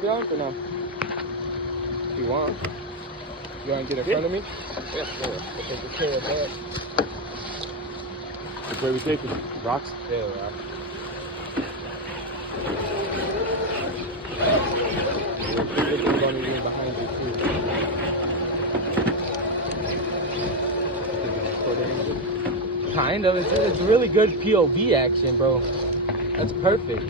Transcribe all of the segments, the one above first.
be on or no? If you want. You want to get in front of me? Yes, sir. Okay, just carry it back. Where we taking? Rocks? Yeah, right. There's one even behind you too. Kind of. It's really good POV action, bro. That's perfect.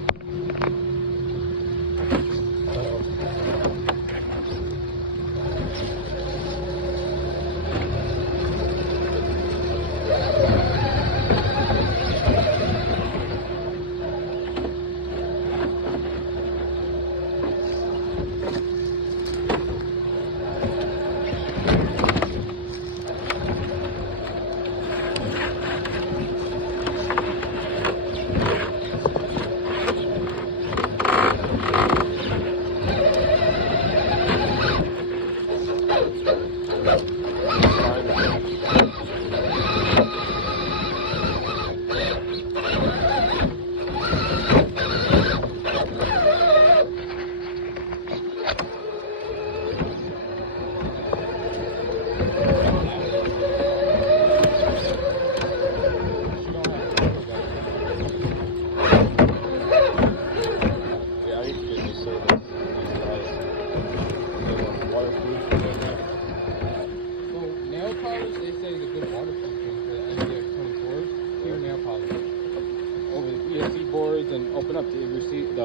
And open up the receipt, the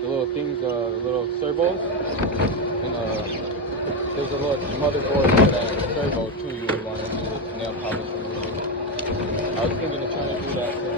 little things, the little servos, and there's a little motherboard for that servo too. You would want to do with nail polish removal. I was thinking of trying to do that for